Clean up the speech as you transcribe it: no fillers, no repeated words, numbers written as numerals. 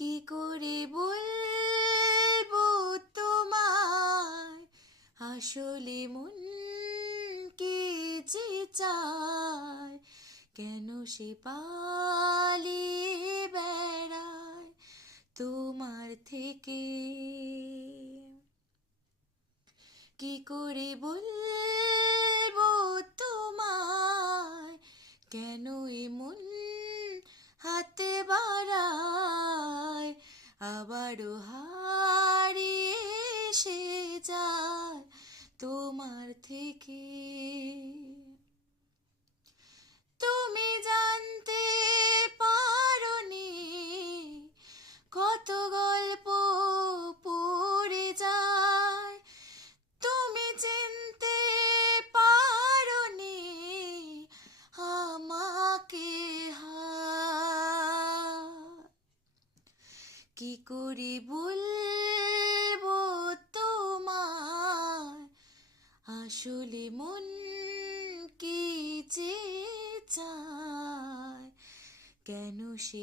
কি করে বলবো তোমায় আসলে মন কি যে চায়, কেন সে পালিয়ে বেড়ায় তোমার থেকে। কি করে বলবো তোমায় কেন এমন হাতে বাড়ায়, আবারও হারিয়ে এসে যায় তোমার থেকে। তুমি জানতে পারোনি কত গল্প পড়ে যায়, তুমি চিনতে পারোনি আমাকে কি করে বলবো তোমায় আসলে মন কি যে চায়, কেন সে